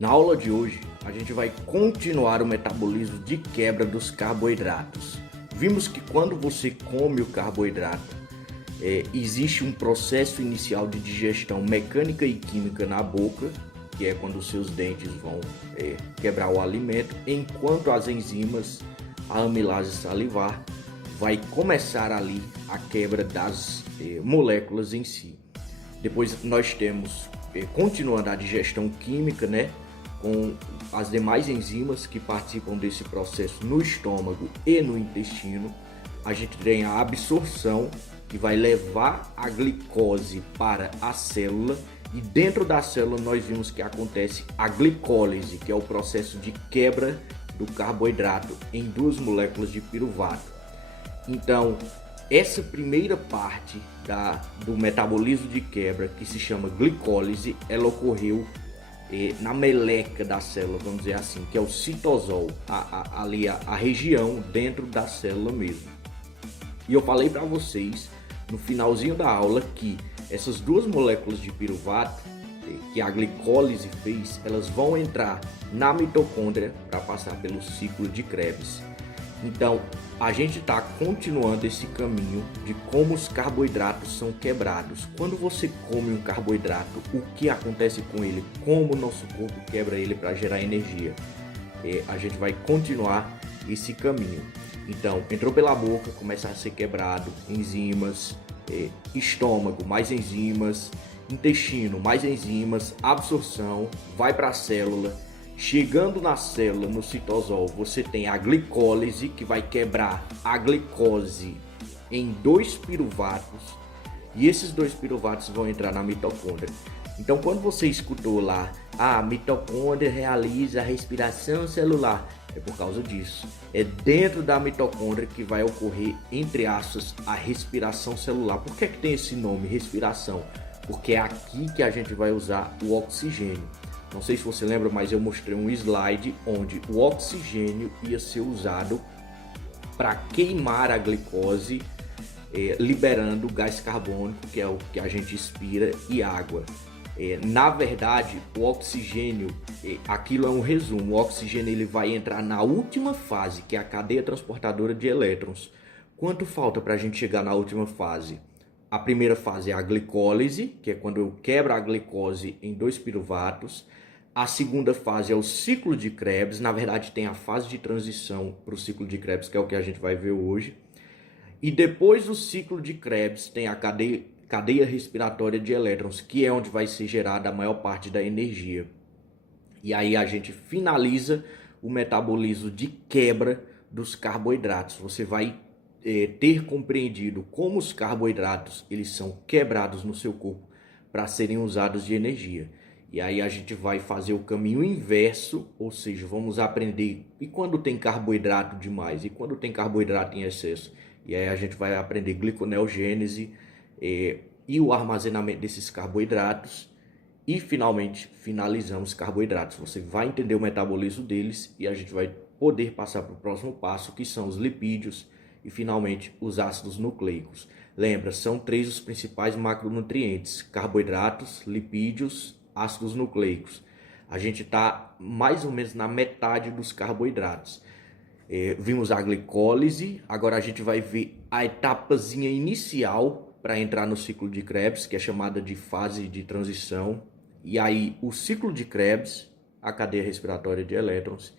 Na aula de hoje, a gente vai continuar o metabolismo de quebra dos carboidratos. Vimos que quando você come o carboidrato, existe um processo inicial de digestão mecânica e química na boca, que é quando os seus dentes vão quebrar o alimento, enquanto as enzimas, a amilase salivar, vai começar ali a quebra das moléculas em si. Depois nós temos, continuando a digestão química, né? Com as demais enzimas que participam desse processo no estômago e no intestino. A gente tem a absorção, que vai levar a glicose para a célula, e dentro da célula nós vimos que acontece a glicólise, que é o processo de quebra do carboidrato em duas moléculas de piruvato. Então, essa primeira parte do metabolismo de quebra, que se chama glicólise, ela ocorreu na meleca da célula, vamos dizer assim, que é o citosol, ali a região dentro da célula mesmo. E eu falei para vocês no finalzinho da aula que essas duas moléculas de piruvato que a glicólise fez, elas vão entrar na mitocôndria para passar pelo ciclo de Krebs. Então, a gente está continuando esse caminho de como os carboidratos são quebrados. Quando você come um carboidrato, o que acontece com ele? Como o nosso corpo quebra ele para gerar energia? A gente vai continuar esse caminho. Então, entrou pela boca, começa a ser quebrado, enzimas, estômago, mais enzimas, intestino, mais enzimas, absorção, vai para a célula. Chegando na célula, no citosol, você tem a glicólise, que vai quebrar a glicose em dois piruvatos, e esses dois piruvatos vão entrar na mitocôndria. Então, quando você escutou lá, a mitocôndria realiza a respiração celular, é por causa disso. É dentro da mitocôndria que vai ocorrer, entre aspas, a respiração celular. Por que tem esse nome, respiração? Porque é aqui que a gente vai usar o oxigênio. Não sei se você lembra, mas eu mostrei um slide onde o oxigênio ia ser usado para queimar a glicose, liberando gás carbônico, que é o que a gente expira, e água. Na verdade, o oxigênio, aquilo é um resumo, o oxigênio ele vai entrar na última fase, que é a cadeia transportadora de elétrons. Quanto falta para a gente chegar na última fase? A primeira fase é a glicólise, que é quando eu quebro a glicose em dois piruvatos. A segunda fase é o ciclo de Krebs. Na verdade, tem a fase de transição para o ciclo de Krebs, que é o que a gente vai ver hoje. E depois do ciclo de Krebs, tem a cadeia respiratória de elétrons, que é onde vai ser gerada a maior parte da energia. E aí a gente finaliza o metabolismo de quebra dos carboidratos. Você vai ter compreendido como os carboidratos eles são quebrados no seu corpo para serem usados de energia. E aí a gente vai fazer o caminho inverso, ou seja, vamos aprender e quando tem carboidrato demais e quando tem carboidrato em excesso. E aí a gente vai aprender gliconeogênese e o armazenamento desses carboidratos. E finalmente finalizamos carboidratos. Você vai entender o metabolismo deles e a gente vai poder passar para o próximo passo, que são os lipídios e finalmente os ácidos nucleicos. Lembra, são três os principais macronutrientes: carboidratos, lipídios, ácidos nucleicos. A gente está mais ou menos na metade dos carboidratos. Vimos a glicólise, agora a gente vai ver a etapazinha inicial para entrar no ciclo de Krebs, que é chamada de fase de transição. E aí o ciclo de Krebs, a cadeia respiratória de elétrons,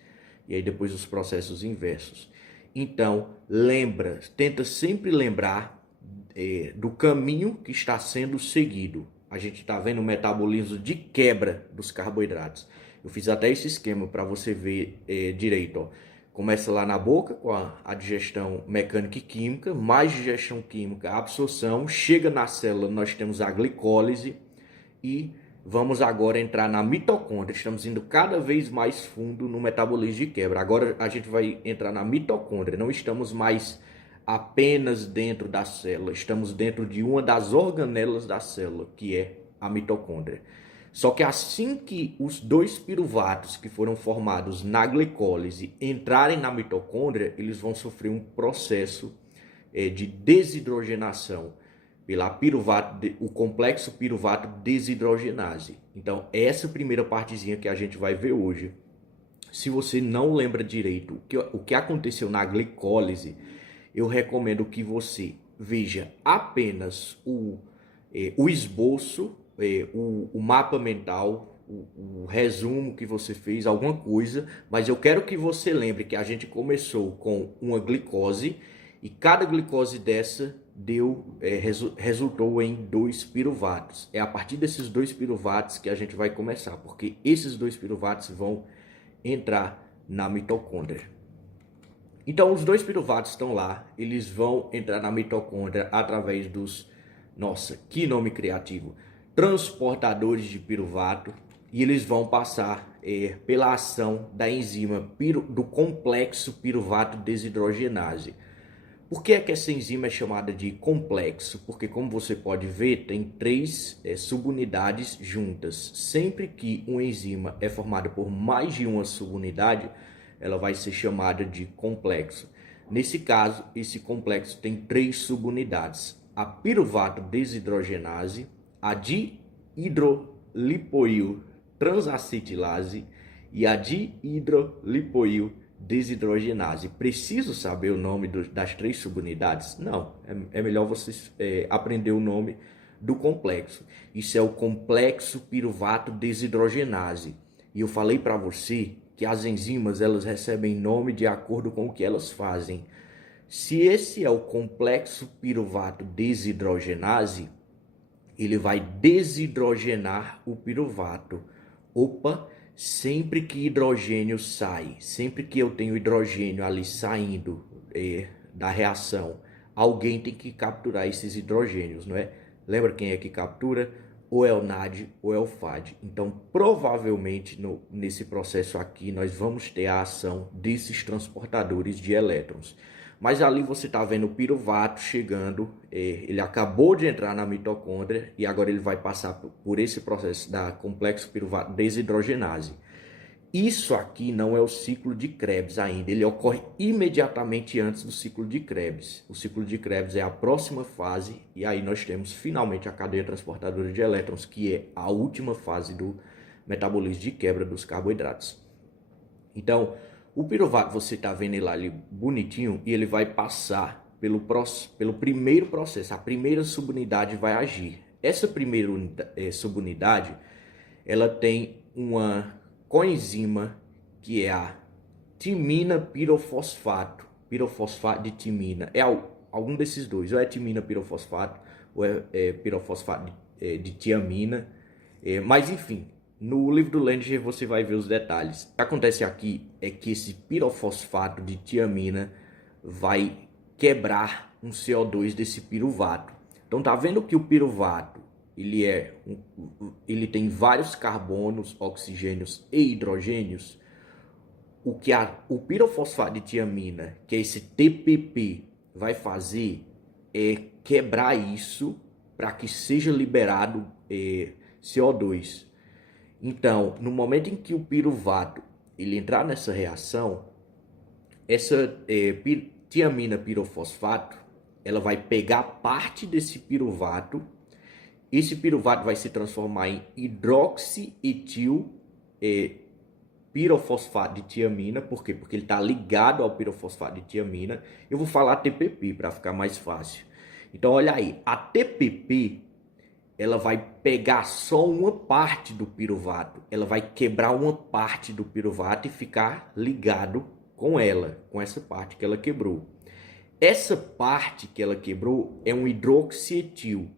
e aí depois os processos inversos. Então, tenta sempre lembrar do caminho que está sendo seguido. A gente está vendo o metabolismo de quebra dos carboidratos. Eu fiz até esse esquema para você ver direito. Ó. Começa lá na boca com a digestão mecânica e química, mais digestão química, a absorção. Chega na célula, nós temos a glicólise e vamos agora entrar na mitocôndria. Estamos indo cada vez mais fundo no metabolismo de quebra. Agora a gente vai entrar na mitocôndria. Não estamos mais apenas dentro da célula. Estamos dentro de uma das organelas da célula, que é a mitocôndria. Só que assim que os dois piruvatos que foram formados na glicólise entrarem na mitocôndria, eles vão sofrer um processo de desidrogenação. pela o complexo piruvato desidrogenase. Então, essa primeira partezinha que a gente vai ver hoje. Se você não lembra direito o que aconteceu na glicólise, eu recomendo que você veja apenas o esboço, o mapa mental, o resumo que você fez, alguma coisa, mas eu quero que você lembre que a gente começou com uma glicose e cada glicose dessa resultou em 2 piruvatos. É a partir desses 2 piruvatos que a gente vai começar, porque esses 2 piruvatos vão entrar na mitocôndria. Então, os 2 piruvatos estão lá, eles vão entrar na mitocôndria através dos, nossa, que nome criativo, transportadores de piruvato, e eles vão passar pela ação da enzima do complexo piruvato desidrogenase. Por que é que essa enzima é chamada de complexo? Porque, como você pode ver, tem 3 subunidades juntas. Sempre que uma enzima é formada por mais de uma subunidade, ela vai ser chamada de complexo. Nesse caso, esse complexo tem 3 subunidades. A piruvato desidrogenase, a dihidrolipoil transacetilase e a dihidrolipoil desidrogenase. Preciso saber o nome das 3 subunidades? Não, é melhor você aprender o nome do complexo. Isso é o complexo piruvato desidrogenase. E eu falei para você que as enzimas elas recebem nome de acordo com o que elas fazem. Se esse é o complexo piruvato desidrogenase, ele vai desidrogenar o piruvato. Opa! Sempre que hidrogênio sai, sempre que eu tenho hidrogênio ali saindo da reação, alguém tem que capturar esses hidrogênios, não é? Lembra quem é que captura? Ou é o NAD ou é o FAD. Então, provavelmente, nesse processo aqui, nós vamos ter a ação desses transportadores de elétrons. Mas ali você está vendo o piruvato chegando, ele acabou de entrar na mitocôndria e agora ele vai passar por esse processo da complexo piruvato desidrogenase. Isso aqui não é o ciclo de Krebs ainda, ele ocorre imediatamente antes do ciclo de Krebs. O ciclo de Krebs é a próxima fase e aí nós temos finalmente a cadeia transportadora de elétrons, que é a última fase do metabolismo de quebra dos carboidratos. Então, o piruvato, você está vendo ele ali bonitinho e ele vai passar pelo primeiro processo. A primeira subunidade vai agir. Essa primeira subunidade, ela tem uma coenzima que é a timina pirofosfato. Pirofosfato de timina. É algum desses dois. Ou é timina pirofosfato ou é pirofosfato de tiamina. Mas enfim. No livro do Lendinger você vai ver os detalhes. O que acontece aqui é que esse pirofosfato de tiamina vai quebrar um CO2 desse piruvato. Então tá vendo que o piruvato ele tem vários carbonos, oxigênios e hidrogênios. O que o pirofosfato de tiamina, que é esse TPP, vai fazer é quebrar isso para que seja liberado CO2. Então, no momento em que o piruvato ele entrar nessa reação, essa tiamina pirofosfato, ela vai pegar parte desse piruvato. Esse piruvato vai se transformar em hidroxietil pirofosfato de tiamina. Por quê? Porque ele está ligado ao pirofosfato de tiamina. Eu vou falar TPP para ficar mais fácil. Então, olha aí, a TPP ela vai pegar só uma parte do piruvato, ela vai quebrar uma parte do piruvato e ficar ligado com ela, com essa parte que ela quebrou. Essa parte que ela quebrou é um hidroxietil.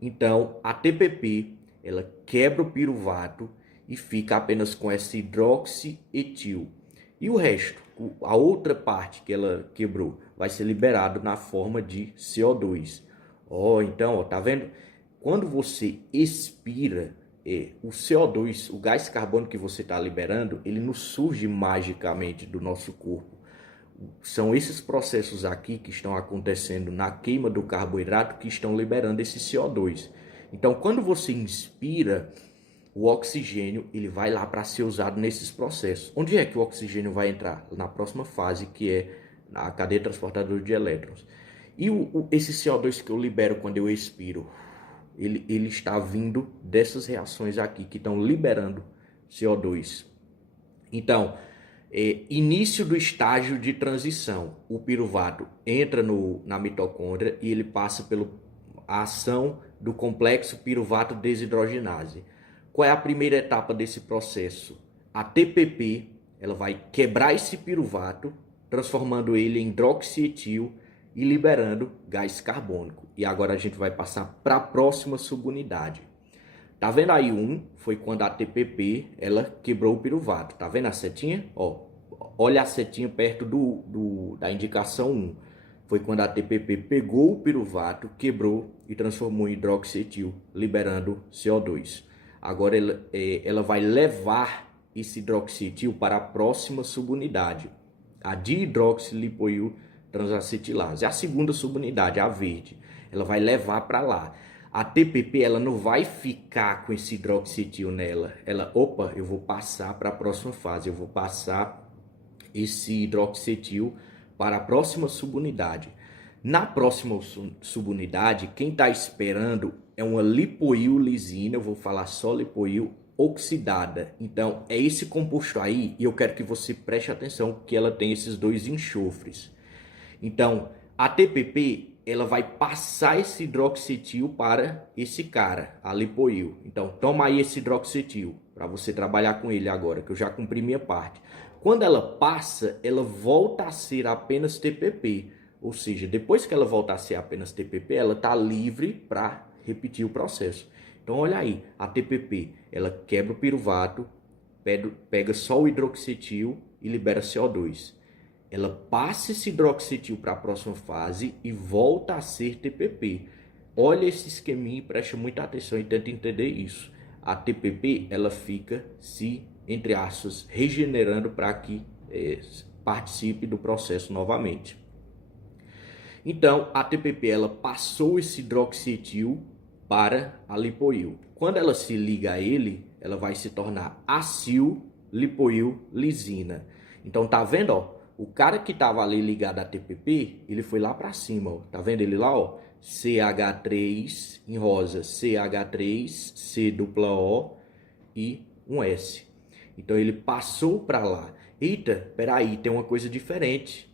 Então, a TPP, ela quebra o piruvato e fica apenas com esse hidroxietil. E o resto, a outra parte que ela quebrou, vai ser liberado na forma de CO2. Então, tá vendo? Quando você expira, o CO2, o gás carbônico que você está liberando, ele não surge magicamente do nosso corpo. São esses processos aqui que estão acontecendo na queima do carboidrato que estão liberando esse CO2. Então, quando você inspira, o oxigênio ele vai lá para ser usado nesses processos. Onde é que o oxigênio vai entrar? Na próxima fase, que é a cadeia transportadora de elétrons. E esse CO2 que eu libero quando eu expiro, ele está vindo dessas reações aqui que estão liberando CO2. Então, início do estágio de transição. O piruvato entra na mitocôndria e ele passa pela ação do complexo piruvato desidrogenase. Qual é a primeira etapa desse processo? A TPP, ela vai quebrar esse piruvato, transformando ele em hidroxietil e liberando gás carbônico. E agora a gente vai passar para a próxima subunidade. Tá vendo aí foi quando a TPP ela quebrou o piruvato. Tá vendo a setinha? Ó, olha a setinha perto da indicação 1. Foi quando a TPP pegou o piruvato, quebrou e transformou em hidroxietil, liberando CO2. Agora ela vai levar esse hidroxietil para a próxima subunidade, a dihidroxilipoil transacetilase. A segunda subunidade, a verde, ela vai levar para lá. A TPP ela não vai ficar com esse hidroxietil nela. Opa, eu vou passar para a próxima fase, eu vou passar esse hidroxietil para a próxima subunidade. Na próxima subunidade, quem está esperando é uma lipoil-lisina, eu vou falar só lipoil oxidada. Então, é esse composto aí, e eu quero que você preste atenção que ela tem esses dois enxofres. Então, a TPP, ela vai passar esse hidroxietil para esse cara, a lipoil. Então, toma aí esse hidroxietil para você trabalhar com ele agora, que eu já cumpri minha parte. Quando ela passa, ela volta a ser apenas TPP. Ou seja, depois que ela volta a ser apenas TPP, ela está livre para repetir o processo. Então, olha aí, a TPP, ela quebra o piruvato, pega só o hidroxietil e libera CO2. Ela passa esse hidroxietil para a próxima fase e volta a ser TPP. Olha esse esqueminha e preste muita atenção e tenta entender isso. A TPP, ela fica entre aspas, regenerando para que participe do processo novamente. Então, a TPP, ela passou esse hidroxietil para a lipoil. Quando ela se liga a ele, ela vai se tornar acil-lipoil-lisina. Então, tá vendo, ó? O cara que estava ali ligado à TPP, ele foi lá para cima, ó. Tá vendo ele lá, ó? CH3 em rosa, CH3, C dupla O e um S. Então ele passou para lá. Eita, peraí, tem uma coisa diferente.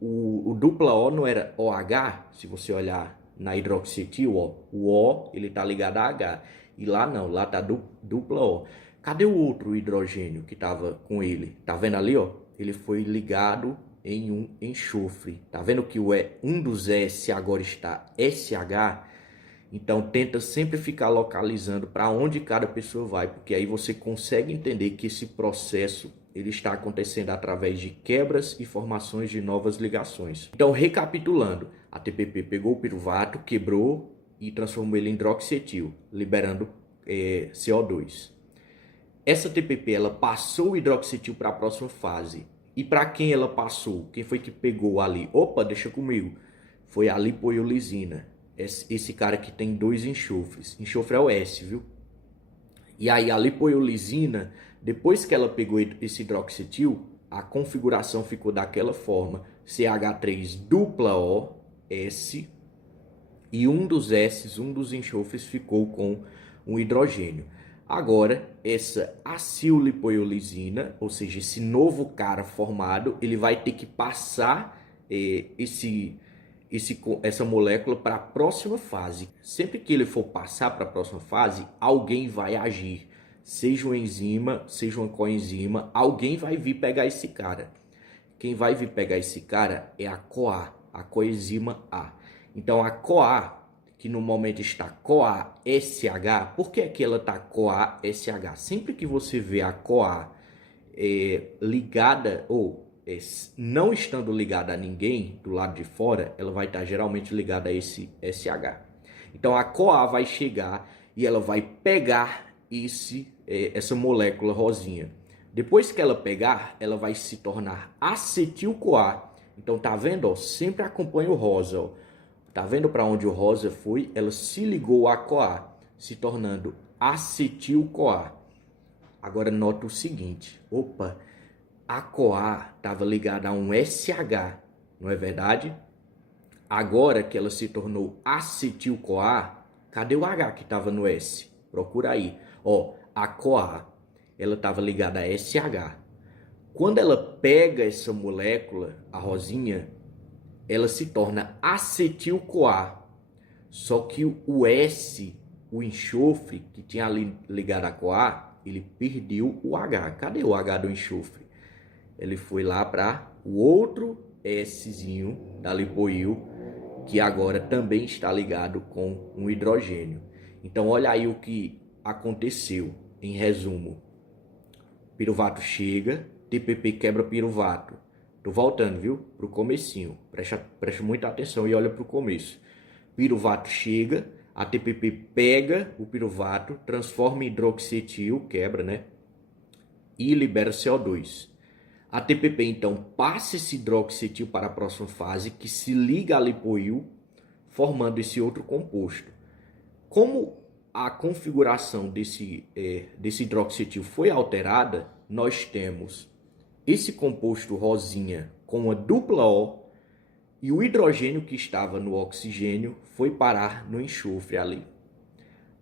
O dupla O não era OH, se você olhar na hidroxietil, ó, o O ele tá ligado a H. E lá não, lá tá dupla O. Cadê o outro hidrogênio que tava com ele? Tá vendo ali, ó? Ele foi ligado em um enxofre. Tá vendo que um dos S agora está SH? Então tenta sempre ficar localizando para onde cada pessoa vai, porque aí você consegue entender que esse processo ele está acontecendo através de quebras e formações de novas ligações. Então, recapitulando, a TPP pegou o piruvato, quebrou e transformou ele em hidroxietil, liberando CO2. Essa TPP ela passou o hidroxietil para a próxima fase. E para quem ela passou? Quem foi que pegou ali? Opa, deixa comigo. Foi a lipoilisina. Esse cara que tem dois enxofres. Enxofre é o S, viu? E aí a lipoilisina, depois que ela pegou esse hidroxietil, a configuração ficou daquela forma. CH3 dupla O, S, e um dos S, um dos enxofres ficou com um hidrogênio. Agora, essa acil-lipoilisina, ou seja, esse novo cara formado, ele vai ter que passar essa molécula para a próxima fase. Sempre que ele for passar para a próxima fase, alguém vai agir. Seja uma enzima, seja uma coenzima, alguém vai vir pegar esse cara. Quem vai vir pegar esse cara é a CoA, a coenzima A. Então a CoA, que no momento está CoA-SH, por que é que ela está CoA-SH? Sempre que você vê a CoA ligada ou não estando ligada a ninguém do lado de fora, ela vai estar geralmente ligada a esse SH. Então a CoA vai chegar e ela vai pegar essa molécula rosinha. Depois que ela pegar, ela vai se tornar acetil-CoA. Então tá vendo, ó, sempre acompanha o rosa, ó. Tá vendo para onde o rosa foi? Ela se ligou à CoA, se tornando acetil-CoA. Agora nota o seguinte, opa, a CoA estava ligada a um SH, não é verdade? Agora que ela se tornou acetil-CoA, cadê o H que estava no S? Procura aí. Ó, a CoA, ela estava ligada a SH. Quando ela pega essa molécula, a rosinha, ela se torna acetil-CoA. Só que o S, o enxofre, que tinha ali ligado a CoA, ele perdeu o H. Cadê o H do enxofre? Ele foi lá para o outro Szinho da lipoil, que agora também está ligado com um hidrogênio. Então, olha aí o que aconteceu. Em resumo, piruvato chega, TPP quebra piruvato. Tô voltando, viu? Pro comecinho. Presta muita atenção e olha pro começo. Piruvato chega, a TPP pega o piruvato, transforma em hidroxietil, quebra, né? E libera CO2. A TPP, então, passa esse hidroxietil para a próxima fase, que se liga à lipoil, formando esse outro composto. Como a configuração desse hidroxietil foi alterada, nós temos esse composto rosinha com uma dupla O, e o hidrogênio que estava no oxigênio foi parar no enxofre ali.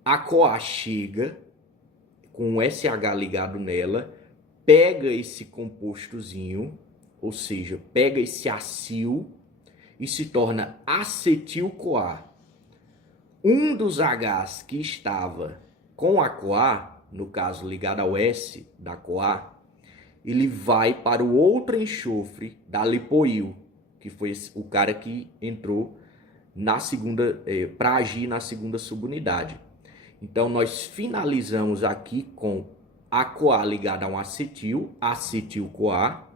A CoA chega com o SH ligado nela, pega esse compostozinho, ou seja, pega esse acil e se torna acetil-CoA. Um dos Hs que estava com a CoA, no caso ligado ao S da CoA, ele vai para o outro enxofre da lipoil, que foi o cara que entrou na segunda, para agir na segunda subunidade. Então nós finalizamos aqui com a CoA ligada a um acetil, acetil-CoA,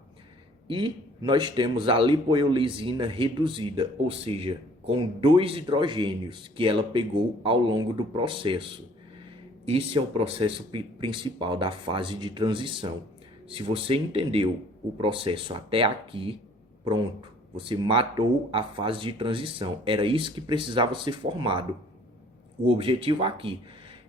e nós temos a lipoiolizina reduzida, ou seja, com 2 hidrogênios que ela pegou ao longo do processo. Esse é o processo principal da fase de transição. Se você entendeu o processo até aqui, pronto, você matou a fase de transição. Era isso que precisava ser formado. O objetivo aqui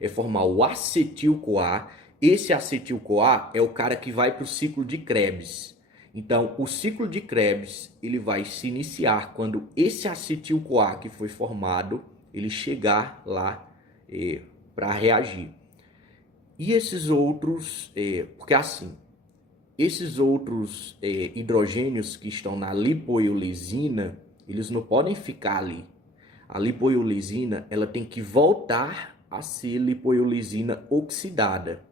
é formar o acetil-CoA. Esse acetil-CoA é o cara que vai para o ciclo de Krebs. Então, o ciclo de Krebs ele vai se iniciar quando esse acetil-CoA que foi formado, ele chegar lá para reagir. E esses outros, porque assim, esses outros hidrogênios que estão na lipoiolizina, eles não podem ficar ali. A lipoiolizina, ela tem que voltar a ser lipoiolizina oxidada.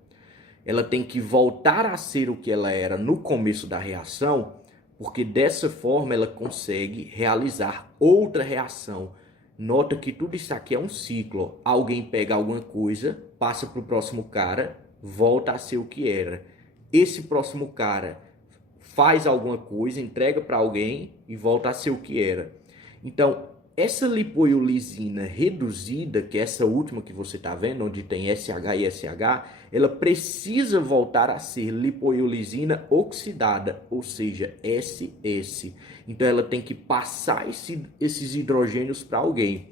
Ela tem que voltar a ser o que ela era no começo da reação, porque dessa forma ela consegue realizar outra reação. Nota que tudo isso aqui é um ciclo. Alguém pega alguma coisa, passa para o próximo cara, volta a ser o que era. Esse próximo cara faz alguma coisa, entrega para alguém e volta a ser o que era. Então, essa lipoiolizina reduzida, que é essa última que você está vendo, onde tem SH e SH, ela precisa voltar a ser lipoiolizina oxidada, ou seja, SS. Então ela tem que passar esses hidrogênios para alguém.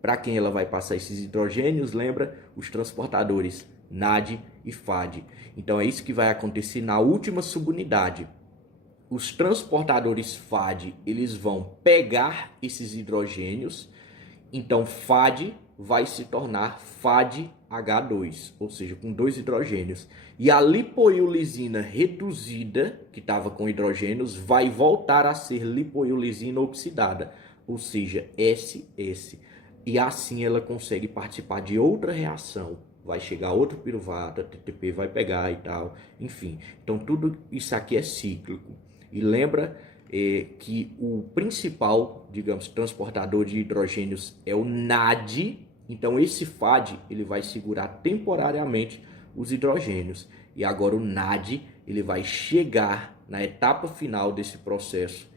Para quem ela vai passar esses hidrogênios? Lembra? Os transportadores NAD e FAD. Então é isso que vai acontecer na última subunidade. Os transportadores FAD, eles vão pegar esses hidrogênios, então FAD vai se tornar FADH2, ou seja, com 2 hidrogênios. E a lipoiolizina reduzida, que estava com hidrogênios, vai voltar a ser lipoiolizina oxidada, ou seja, SS. E assim ela consegue participar de outra reação. Vai chegar outro piruvato, a TTP vai pegar e tal, enfim. Então tudo isso aqui é cíclico. E lembra que o principal, digamos, transportador de hidrogênios é o NAD. Então esse FAD ele vai segurar temporariamente os hidrogênios. E agora o NAD ele vai chegar na etapa final desse processo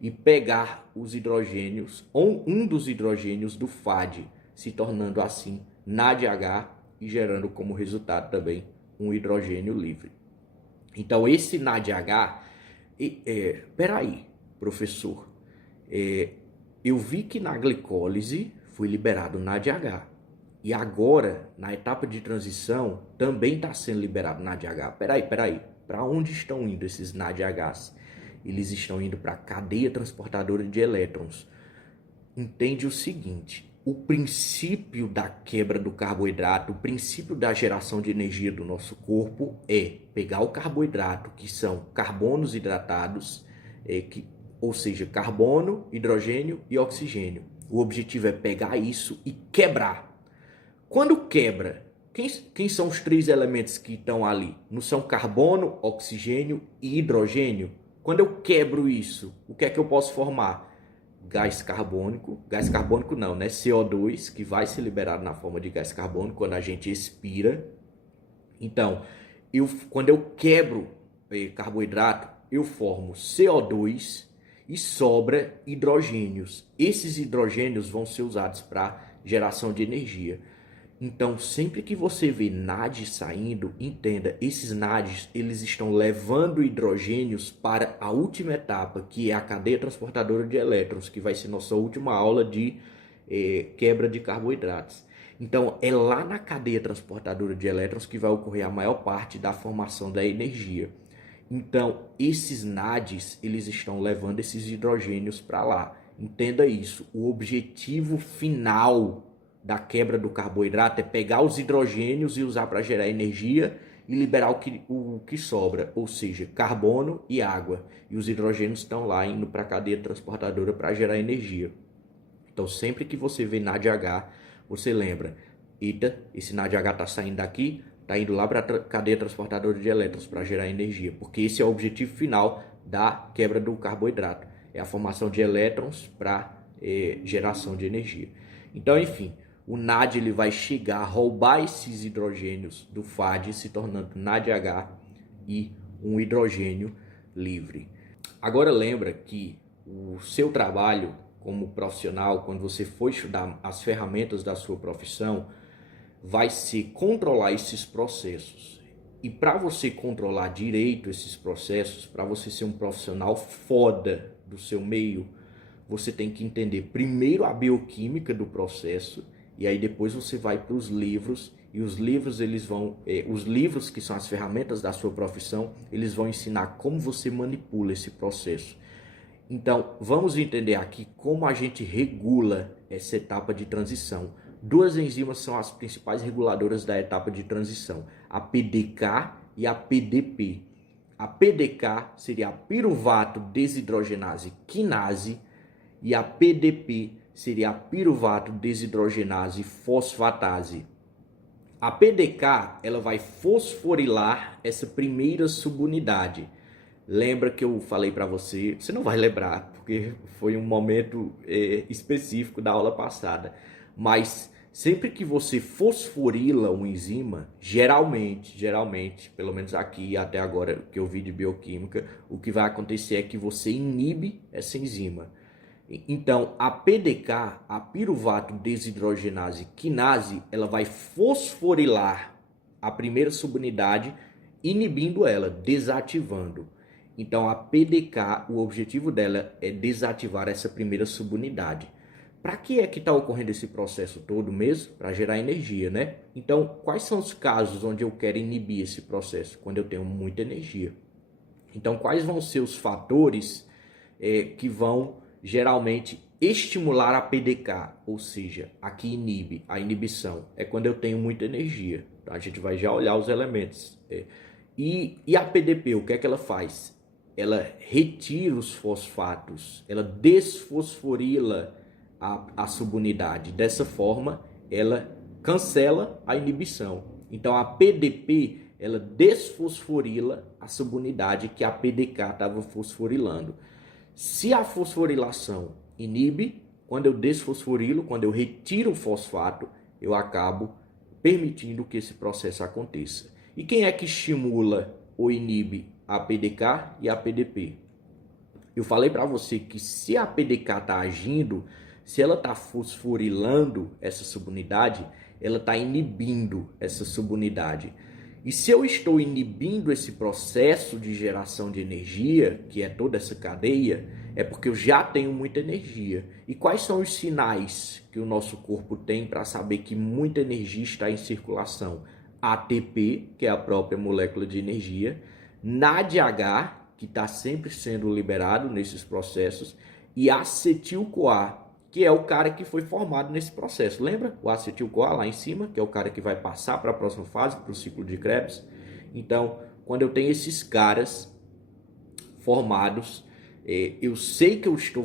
e pegar os hidrogênios, ou um dos hidrogênios do FAD, se tornando assim NADH e gerando como resultado também um hidrogênio livre. Então esse NADH... peraí, professor, eu vi que na glicólise foi liberado o NADH e agora na etapa de transição também está sendo liberado o NADH. Peraí, para onde estão indo esses NADHs? Eles estão indo para a cadeia transportadora de elétrons. entende o seguinte: o princípio da quebra do carboidrato, o princípio da geração de energia do nosso corpo é pegar o carboidrato, que são carbonos hidratados, ou seja, carbono, hidrogênio e oxigênio. O objetivo é pegar isso e quebrar. Quando quebra, quem são os três elementos que estão ali? Não são carbono, oxigênio e hidrogênio? Quando eu quebro isso, o que é que eu posso formar? Gás carbônico não, né? CO2, que vai ser liberado na forma de gás carbônico quando a gente expira. Então, quando eu quebro carboidrato, eu formo CO2 e sobra hidrogênios. Esses hidrogênios vão ser usados para geração de energia. Então, sempre que você vê NAD saindo, entenda, esses NADs, eles estão levando hidrogênios para a última etapa, que é a cadeia transportadora de elétrons, que vai ser nossa última aula de quebra de carboidratos. Então, é lá na cadeia transportadora de elétrons que vai ocorrer a maior parte da formação da energia. Então, esses NADs, eles estão levando esses hidrogênios para lá. Entenda isso, o objetivo final da quebra do carboidrato é pegar os hidrogênios e usar para gerar energia e liberar o que sobra, ou seja, carbono e água. E os hidrogênios estão lá indo para a cadeia transportadora para gerar energia. Então, sempre que você vê NADH, você lembra, eita, esse NADH está saindo daqui, está indo lá para a cadeia transportadora de elétrons para gerar energia, porque esse é o objetivo final da quebra do carboidrato, é a formação de elétrons para geração de energia. Então, enfim, o NAD ele vai chegar a roubar esses hidrogênios do FAD, se tornando NADH e um hidrogênio livre. Agora lembra que o seu trabalho como profissional, quando você for estudar as ferramentas da sua profissão, vai ser controlar esses processos. E para você controlar direito esses processos, para você ser um profissional foda do seu meio, você tem que entender primeiro a bioquímica do processo, e aí depois você vai para os livros, e os livros os livros que são as ferramentas da sua profissão, eles vão ensinar como você manipula esse processo. Então, vamos entender aqui como a gente regula essa etapa de transição. Duas enzimas são as principais reguladoras da etapa de transição, a PDK e a PDP. A PDK seria a piruvato desidrogenase quinase e a PDP seria a piruvato desidrogenase fosfatase. A PDK ela vai fosforilar essa primeira subunidade. Lembra que eu falei para você, você não vai lembrar, porque foi um momento específico da aula passada, mas sempre que você fosforila uma enzima, geralmente, pelo menos aqui até agora que eu vi de bioquímica, o que vai acontecer é que você inibe essa enzima. Então, a PDK, a piruvato desidrogenase quinase, ela vai fosforilar a primeira subunidade, inibindo ela, desativando. Então, a PDK, o objetivo dela é desativar essa primeira subunidade. Para que é que está ocorrendo esse processo todo mesmo? Para gerar energia, né? Então, quais são os casos onde eu quero inibir esse processo? Quando eu tenho muita energia. Então, quais vão ser os fatores que vão geralmente estimular a PDK? Ou seja, a que inibe, a inibição, é quando eu tenho muita energia. Então, a gente vai já olhar os elementos. E a PDP, o que é que ela faz? Ela retira os fosfatos, ela desfosforila a subunidade. Dessa forma, ela cancela a inibição. Então, a PDP, ela desfosforila a subunidade que a PDK estava fosforilando. Se a fosforilação inibe, quando eu desfosforilo, quando eu retiro o fosfato, eu acabo permitindo que esse processo aconteça. E quem é que estimula ou inibe a PDK e a PDP? Eu falei para você que se a PDK está agindo, se ela está fosforilando essa subunidade, ela está inibindo essa subunidade. E se eu estou inibindo esse processo de geração de energia, que é toda essa cadeia, é porque eu já tenho muita energia. E quais são os sinais que o nosso corpo tem para saber que muita energia está em circulação? ATP, que é a própria molécula de energia, NADH, que está sempre sendo liberado nesses processos, e acetil-CoA, que é o cara que foi formado nesse processo. Lembra? O acetil-CoA lá em cima, que é o cara que vai passar para a próxima fase, para o ciclo de Krebs. Então, quando eu tenho esses caras formados, eu sei que eu estou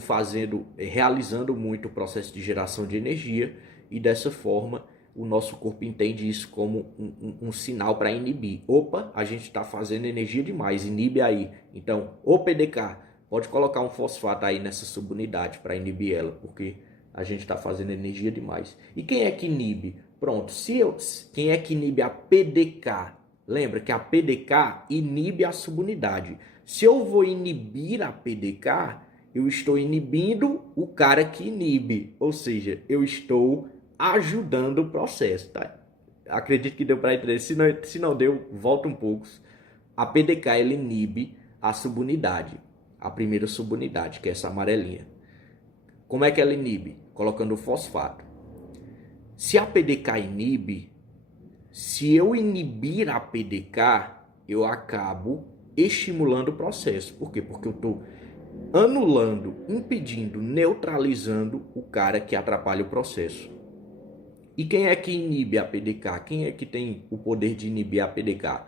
realizando muito o processo de geração de energia, e dessa forma o nosso corpo entende isso como um sinal para inibir. Opa, a gente está fazendo energia demais, inibe aí. Então, o PDK, pode colocar um fosfato aí nessa subunidade para inibir ela, porque a gente está fazendo energia demais. E quem é que inibe? Pronto, quem é que inibe a PDK? Lembra que a PDK inibe a subunidade. Se eu vou inibir a PDK, eu estou inibindo o cara que inibe. Ou seja, eu estou ajudando o processo. Tá? Acredito que deu para entender. Se não deu, volta um pouco. A PDK ela inibe a subunidade. A primeira subunidade, que é essa amarelinha. Como é que ela inibe? Colocando o fosfato. Se a PDK inibe, se eu inibir a PDK, eu acabo estimulando o processo. Por quê? Porque eu estou anulando, impedindo, neutralizando o cara que atrapalha o processo. E quem é que inibe a PDK? Quem é que tem o poder de inibir a PDK?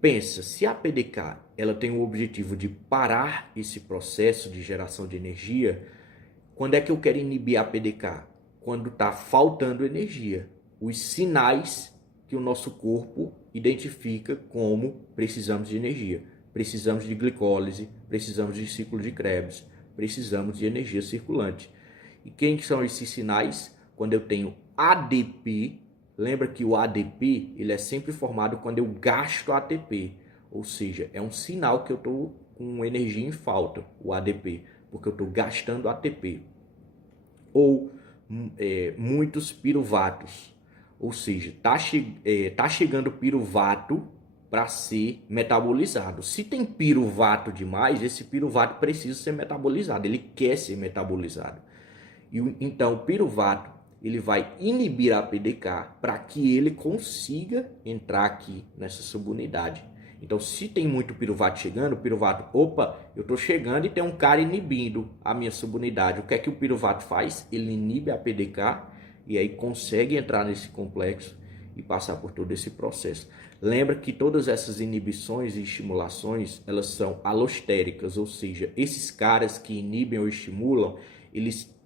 Pensa, se a PDK ela tem o objetivo de parar esse processo de geração de energia, quando é que eu quero inibir a PDK? Quando está faltando energia. Os sinais que o nosso corpo identifica como precisamos de energia. Precisamos de glicólise, precisamos de ciclo de Krebs, precisamos de energia circulante. E quem são esses sinais? Quando eu tenho ADP, lembra que o ADP ele é sempre formado quando eu gasto ATP, ou seja, é um sinal que eu estou com energia em falta, o ADP, porque eu estou gastando ATP. Ou muitos piruvatos, ou seja, tá chegando piruvato para ser metabolizado. Se tem piruvato demais, esse piruvato precisa ser metabolizado, ele quer ser metabolizado. Então o piruvato ele vai inibir a PDK para que ele consiga entrar aqui nessa subunidade. Então, se tem muito piruvato chegando, o piruvato, opa, eu estou chegando e tem um cara inibindo a minha subunidade. O que é que o piruvato faz? Ele inibe a PDK e aí consegue entrar nesse complexo e passar por todo esse processo. Lembra que todas essas inibições e estimulações, elas são alostéricas, ou seja, esses caras que inibem ou estimulam,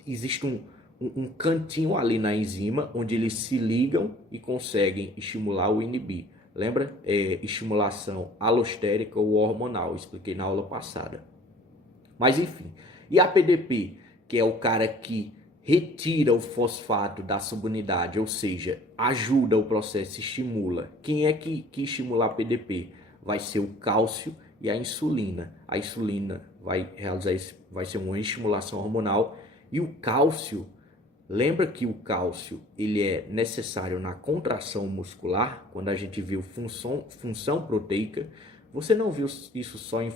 existe um cantinho ali na enzima onde eles se ligam e conseguem estimular ou inibir. Lembra? Estimulação alostérica ou hormonal, expliquei na aula passada. Mas enfim, e a PDP, que é o cara que retira o fosfato da subunidade, ou seja, ajuda o processo, estimula. Quem é que estimula a PDP? Vai ser o cálcio e a insulina. A insulina vai ser uma estimulação hormonal e o cálcio. Lembra que o cálcio ele é necessário na contração muscular, quando a gente viu função proteica. Você não viu isso só em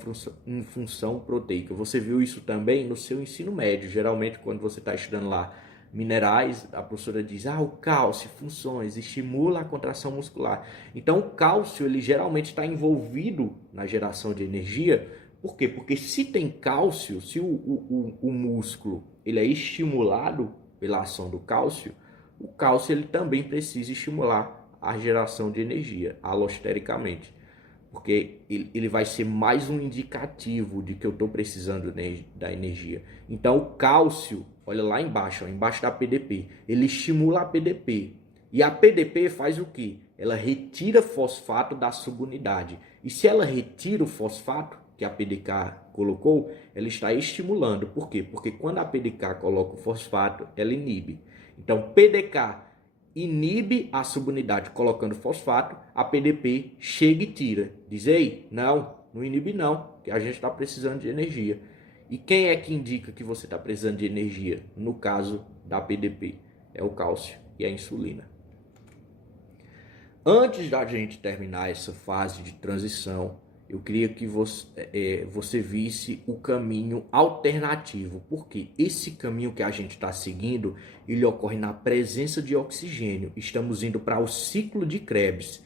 função proteica, você viu isso também no seu ensino médio. Geralmente, quando você está estudando lá minerais, a professora diz, o cálcio, funções, estimula a contração muscular. Então, o cálcio ele geralmente está envolvido na geração de energia. Por quê? Porque se tem cálcio, se o músculo ele é estimulado pela ação do cálcio, o cálcio ele também precisa estimular a geração de energia alostericamente, porque ele vai ser mais um indicativo de que eu estou precisando da energia. Então o cálcio, olha lá embaixo, embaixo da PDP, ele estimula a PDP. E a PDP faz o quê? Ela retira fosfato da subunidade. E se ela retira o fosfato que a PDK colocou, ela está estimulando. Por quê? Porque quando a PDK coloca o fosfato, ela inibe. Então, PDK inibe a subunidade colocando fosfato, a PDP chega e tira. Diz, ei, não inibe não, que a gente está precisando de energia. E quem é que indica que você está precisando de energia? No caso da PDP, é o cálcio e a insulina. Antes da gente terminar essa fase de transição, eu queria que você visse o caminho alternativo, porque esse caminho que a gente está seguindo, ele ocorre na presença de oxigênio. Estamos indo para o ciclo de Krebs.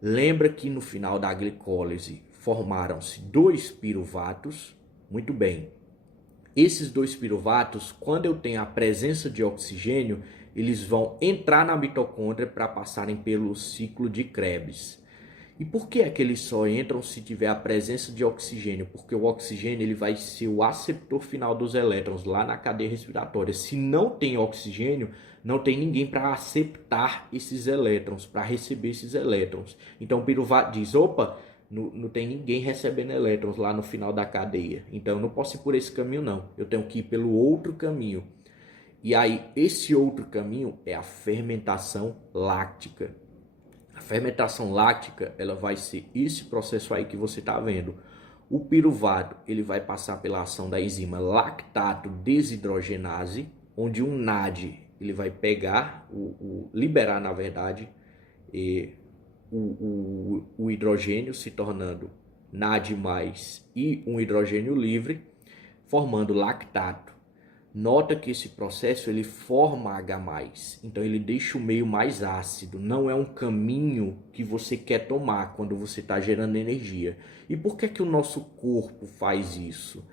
Lembra que no final da glicólise formaram-se 2 piruvatos? Muito bem. Esses 2 piruvatos, quando eu tenho a presença de oxigênio, eles vão entrar na mitocôndria para passarem pelo ciclo de Krebs. E por que é que eles só entram se tiver a presença de oxigênio? Porque o oxigênio ele vai ser o aceptor final dos elétrons lá na cadeia respiratória. Se não tem oxigênio, não tem ninguém para aceptar esses elétrons, para receber esses elétrons. Então o piruvato diz, opa, não tem ninguém recebendo elétrons lá no final da cadeia. Então eu não posso ir por esse caminho não, eu tenho que ir pelo outro caminho. E aí esse outro caminho é a fermentação láctica. A fermentação láctica, ela vai ser esse processo aí que você está vendo. O piruvato, ele vai passar pela ação da enzima lactato desidrogenase, onde um NAD, ele vai pegar, liberar na verdade, o hidrogênio, se tornando NAD+, e um hidrogênio livre, formando lactato. Nota que esse processo ele forma H+, então ele deixa o meio mais ácido. Não é um caminho que você quer tomar quando você está gerando energia. E por que que o nosso corpo faz isso?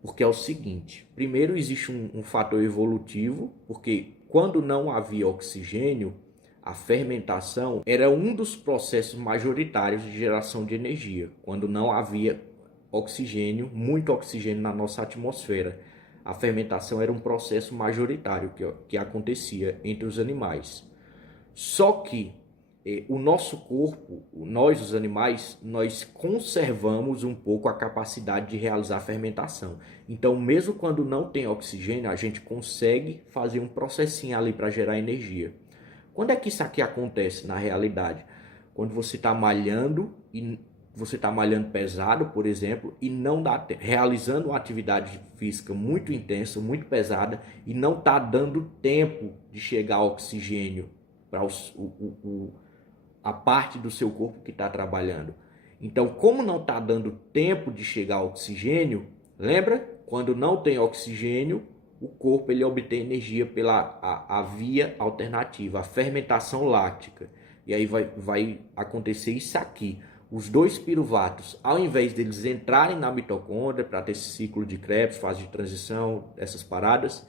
Porque é o seguinte, primeiro existe um fator evolutivo, porque quando não havia oxigênio, a fermentação era um dos processos majoritários de geração de energia, quando não havia oxigênio, muito oxigênio na nossa atmosfera. A fermentação era um processo majoritário que acontecia entre os animais. Só que o nosso corpo, nós os animais, nós conservamos um pouco a capacidade de realizar a fermentação. Então, mesmo quando não tem oxigênio, a gente consegue fazer um processinho ali para gerar energia. Quando é que isso aqui acontece na realidade? Quando você está malhando e você está malhando pesado, por exemplo, e não dá realizando uma atividade física muito intensa, muito pesada, e não está dando tempo de chegar oxigênio para a parte do seu corpo que está trabalhando. Então, como não está dando tempo de chegar oxigênio, lembra? Quando não tem oxigênio, o corpo ele obtém energia pela a via alternativa, a fermentação láctica. E aí vai acontecer isso aqui. Os 2 piruvatos, ao invés deles entrarem na mitocôndria para ter esse ciclo de Krebs, fase de transição, essas paradas,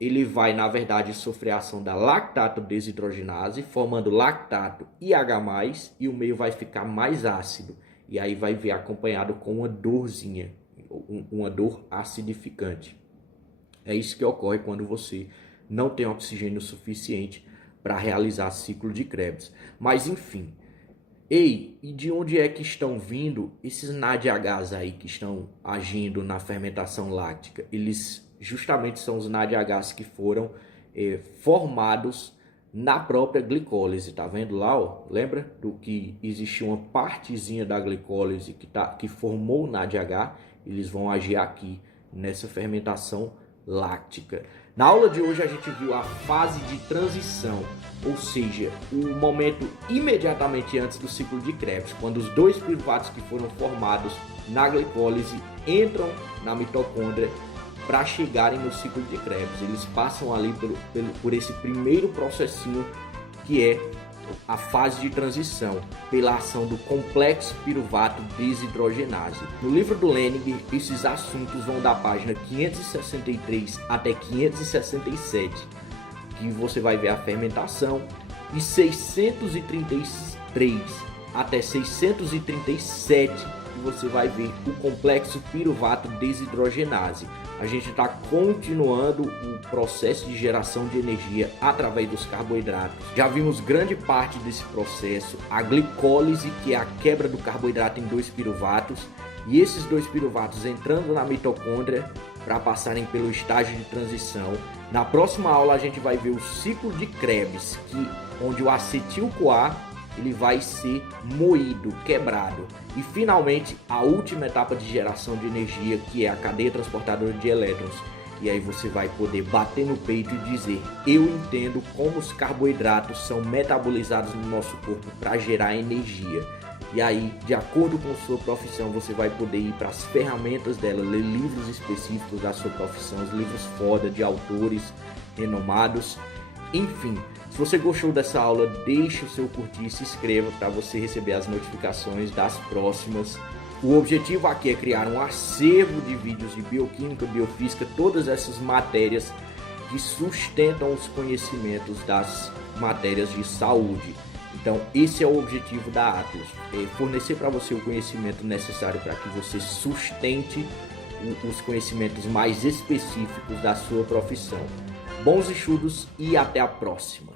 ele vai, na verdade, sofrer a ação da lactato desidrogenase, formando lactato e H+, e o meio vai ficar mais ácido. E aí vai vir acompanhado com uma dorzinha, uma dor acidificante. É isso que ocorre quando você não tem oxigênio suficiente para realizar ciclo de Krebs. Mas, enfim... Ei, e de onde é que estão vindo esses NADHs aí que estão agindo na fermentação láctica? Eles justamente são os NADHs que foram formados na própria glicólise, tá vendo lá? Ó? Lembra do que existia uma partezinha da glicólise que formou o NADH? Eles vão agir aqui nessa fermentação láctica. Na aula de hoje a gente viu a fase de transição, ou seja, o momento imediatamente antes do ciclo de Krebs, quando os 2 piruvatos que foram formados na glicólise entram na mitocôndria para chegarem no ciclo de Krebs. Eles passam ali por esse primeiro processinho que é a fase de transição, pela ação do complexo piruvato desidrogenase. No livro do Leninger, esses assuntos vão da página 563 até 567, que você vai ver a fermentação, e 633 até 637, que você vai ver o complexo piruvato desidrogenase. A gente está continuando o processo de geração de energia através dos carboidratos. Já vimos grande parte desse processo, a glicólise, que é a quebra do carboidrato em 2 piruvatos, e esses 2 piruvatos entrando na mitocôndria para passarem pelo estágio de transição. Na próxima aula a gente vai ver o ciclo de Krebs, onde o acetil-CoA ele vai ser moído, quebrado. E finalmente a última etapa de geração de energia, que é a cadeia transportadora de elétrons. E aí você vai poder bater no peito e dizer: eu entendo como os carboidratos são metabolizados no nosso corpo para gerar energia. E aí, de acordo com sua profissão, você vai poder ir para as ferramentas dela, ler livros específicos da sua profissão, os livros foda de autores renomados. Enfim, se você gostou dessa aula, deixe o seu curtir e se inscreva para você receber as notificações das próximas. O objetivo aqui é criar um acervo de vídeos de bioquímica, biofísica, todas essas matérias que sustentam os conhecimentos das matérias de saúde. Então, esse é o objetivo da Atlas, fornecer para você o conhecimento necessário para que você sustente os conhecimentos mais específicos da sua profissão. Bons estudos e até a próxima!